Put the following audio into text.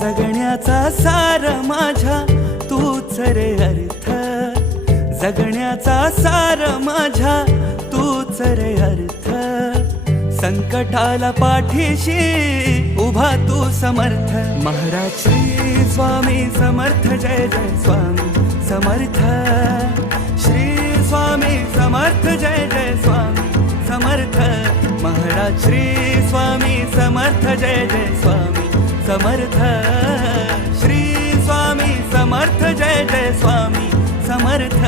जगण्याचा सार माझ्या तूच रे अर्थ, जगण्याचा सार माझ्या तूच रे अर्थ. संकटाला पाठीशी उभा तू समर्थ. महाराज श्री स्वामी समर्थ, जय जय स्वामी समर्थ. श्री स्वामी समर्थ, जय जय स्वामी समर्थ. महाराज श्री स्वामी समर्थ, जय जय स्वामी समर्थ. श्री स्वामी समर्थ, जय जय स्वामी समर्थ.